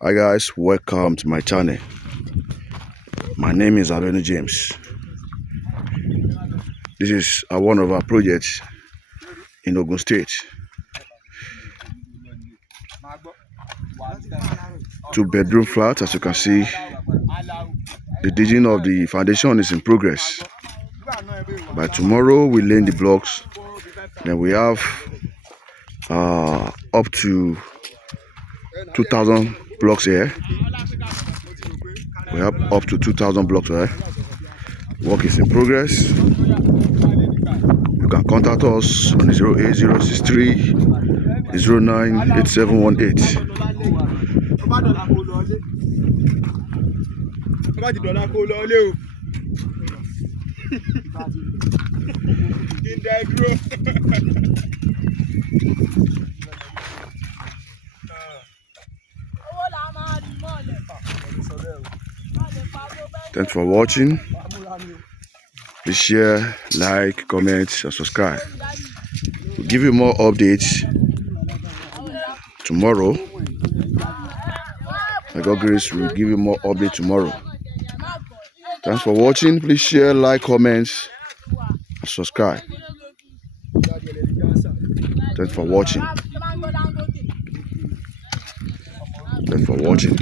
Hi guys, welcome to my channel. My name is Abenu James. This is one of our projects in Ogun State. 2-bedroom flat. As you can see, the digging of the foundation is in progress. By tomorrow we lay the blocks. Then we have up to 2,000 blocks here. We have up to 2,000 blocks here. Work is in progress. You can contact us on 08063 098718. Thanks for watching. Please share, like, comment, and subscribe. We'll give you more updates tomorrow. By God's grace, we'll give you more updates tomorrow. Thanks for watching. Please share, like, comment, and subscribe. Thanks for watching. Thanks for watching.